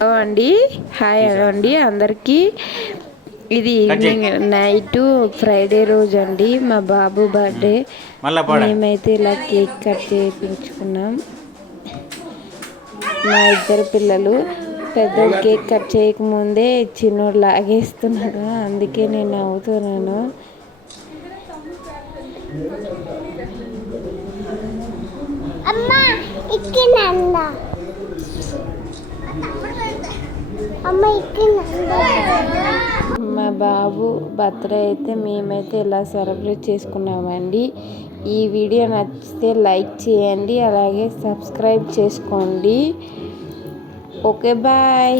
Hello అండి, hi అండి అందరికీ. ఇది ఈవినింగ్ నైట్ ఫ్రైడే రోజు అండి, మా బాబు బర్త్డే. మేమైతే ఇలా కేక్ కట్ చేయించుకున్నాం. మా ఇద్దరు పిల్లలు పెద్ద కేక్ కట్ చేయకముందే చిన్నోడు లాగేస్తున్నాడు, అందుకే నేను నవ్వుతున్నాను. మా బాబు బర్త్డే అయితే మేమైతే ఇలా సెలబ్రేట్ చేసుకున్నామండి. ఈ వీడియో నచ్చితే లైక్ చేయండి, అలాగే సబ్స్క్రైబ్ చేసుకోండి. Okay bye.